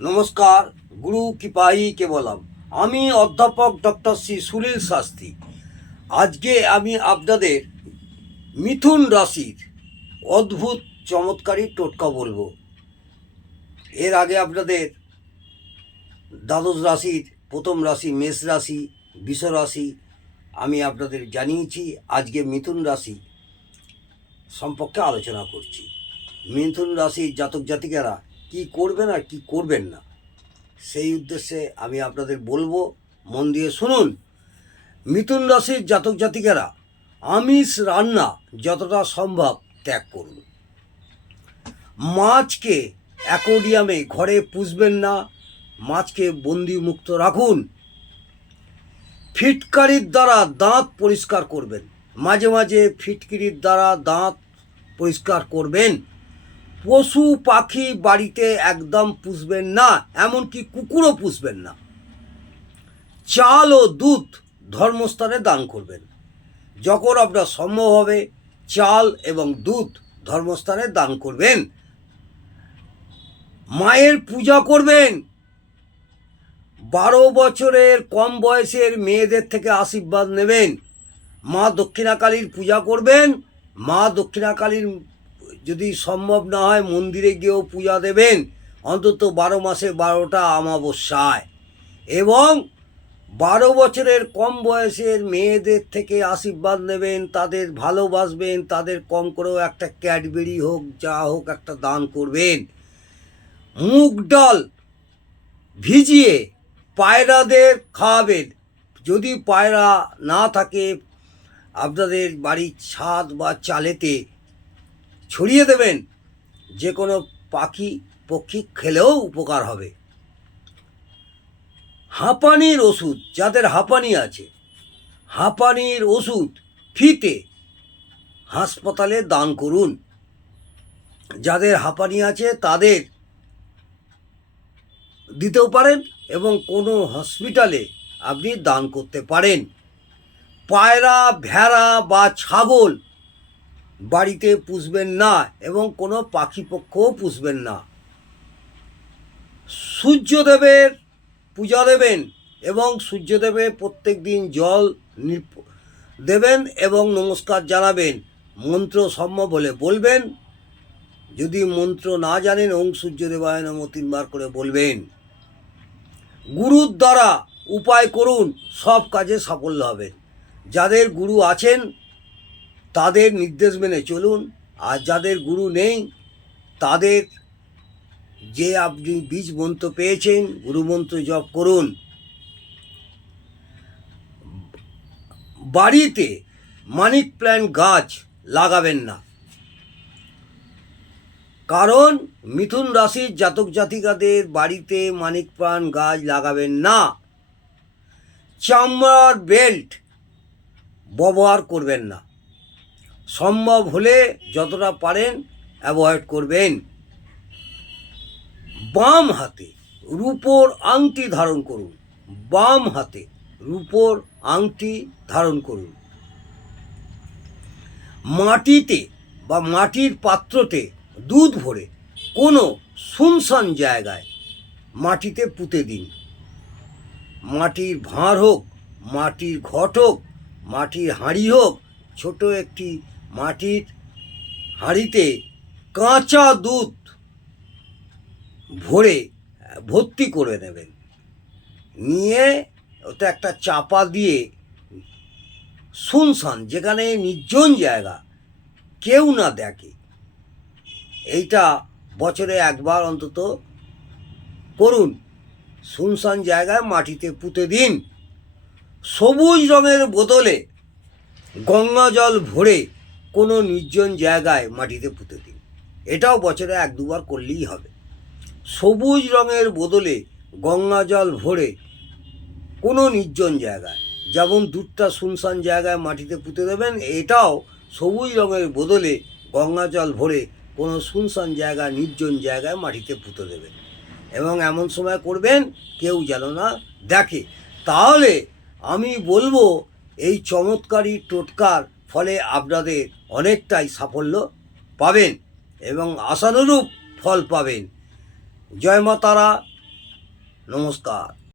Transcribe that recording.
নমস্কার, গুরু কৃপাই কেবলম। আমি অধ্যাপক ডক্টর শ্রী সুনীল শাস্ত্রী। আজকে আমি আপনাদের মিথুন রাশির অদ্ভুত চমৎকারী টোটকা বলবো। এর আগে আপনাদের দ্বাদশ রাশির প্রথম রাশি মেষ রাশি, বৃষ রাশি আমি আপনাদের জানিয়েছি। আজকে মিথুন রাশি সম্পর্কে আলোচনা করছি। মিথুন রাশির জাতক জাতিকারা কি করবেন আর কি করবেন না, সেই উদ্দেশ্যে আমি আপনাদের বলবো, মন দিয়ে শুনুন। মিথুন রাশির জাতক জাতিকারা আমিষ রান্না যতটা সম্ভব ত্যাগ করুন। মাছকে অ্যাকোয়ারিয়ামে ঘরে পুষবেন না, মাছকে বন্দিমুক্ত রাখুন। ফিটকারির দ্বারা দাঁত পরিষ্কার করবেন, মাঝে মাঝে ফিটকিরির দ্বারা দাঁত পরিষ্কার করবেন। পশু পাখি বাড়িতে একদম পুষবেন না, এমনকি কুকুরও পুষবেন না। চাল ও দুধ ধর্মস্থানে দান করবেন। যখন আপনার সম্ভব হবে চাল এবং দুধ ধর্মস্থানে দান করবেন। মায়ের পূজা করবেন। 12 বছরের কম বয়সের মেয়েদের থেকে আশীর্বাদ নেবেন। মা দক্ষিণাকালীর পূজা করবেন। মা দক্ষিণাকালীর যদি সম্ভব না হয় মন্দিরে গিয়েও পূজা দেবেন, অন্তত 12 মাসে 12টা অমাবস্যায়। এবং 12 বছরের কম বয়সের মেয়েদের থেকে আশীর্বাদ নেবেন, তাদের ভালোবাসবেন, তাদের কম করেও একটা ক্যাডবেরি হোক যা হোক একটা দান করবেন। মুগ ডাল ভিজিয়ে পায়রাদের খাওয়াবেন। যদি পায়রা না থাকে আপনাদের বাড়ির ছাদ বা চালেতে ছড়িয়ে দেবেন, যে কোনো পাখি পক্ষী খেলেও উপকার হবে। হাঁপানির ওষুধ, যাদের হাঁপানি আছে, হাঁপানির ওষুধ ফ্রিতে হাসপাতালে দান করুন। যাদের হাঁপানি আছে তাদের দিতেও পারেন এবং কোনো হসপিটালে আপনি দান করতে পারেন। পায়রা, ভেড়া বা ছাগল বাড়িতে পুষবেন না এবং কোনো পাখি পক্ষও পুষবেন না। সূর্যদেবের পূজা দেবেন এবং সূর্যদেবের প্রত্যেক দিন জল দেবেন এবং নমস্কার জানাবেন। মন্ত্র সম্ভব হলে বলবেন। যদি মন্ত্র না জানেন ওং সূর্যদেবায় নমঃ 3 বার করে বলবেন। গুরুর দ্বারা উপায় করুন, সব কাজে সাফল্য হবেন। যাদের গুরু আছেন তাদের নির্দেশ মেনে চলুন, আর যাদের গুরু নেই তাদের যে আপনি বীজ মন্ত্র পেয়েছেন গুরুমন্ত্র জপ করুন। বাড়িতে মানি প্ল্যান্ট গাছ লাগাবেন না, কারণ মিথুন রাশির জাতক জাতিকাদের বাড়িতে মানি প্ল্যান্ট গাছ লাগাবেন না। চামড়ার বেল্ট ব্যবহার করবেন না, সম্ভব হলে যতটা পারেন অ্যাভয়েড করবেন। বাম হাতে রূপোর আংটি ধারণ করুন। বাম হাতে রূপোর আংটি ধারণ করুন। মাটিতে বা মাটির পাত্রতে দুধ ভরে কোনো শুনশান জায়গায় মাটিতে পুঁতে দিন। মাটির ভাঁড় হোক, মাটির ঘট হোক, মাটির হাঁড়ি হোক, ছোট একটি মাটির হাঁড়িতে কাঁচা দুধ ভর্তি করে নেবেন। নিয়ে ওটা একটা চাপা দিয়ে শুনশান, যেখানে নির্জন জায়গা, কেউ না দেখে, এইটা বছরে একবার অন্তত করুন। শুনশান জায়গায় মাটিতে পুঁতে দিন। সবুজ রঙের বোতলে গঙ্গা জল ভরে কোনো নির্জন জায়গায় মাটিতে পুঁতে দিন। এটাও বছরে 1-2 বার করলেই হবে। সবুজ রঙের বোতলে গঙ্গা জল ভরে কোনো নির্জন জায়গায়, যেমন দুধটা শুনশান জায়গায় মাটিতে পুঁতে দেবেন, এটাও সবুজ রঙের বোতলে গঙ্গা জল ভরে কোনো শুনশান জায়গায়, নির্জন জায়গায় মাটিতে পুঁতে দেবেন এবং এমন সময় করবেন কেউ যেন না দেখে। তাহলে আমি বলবো এই চমৎকারী টোটকার ফলে আপনাদের অনেকটাই সাফল্য পাবেন এবং আশানুরূপ ফল পাবেন। জয় মা তারা, নমস্কার।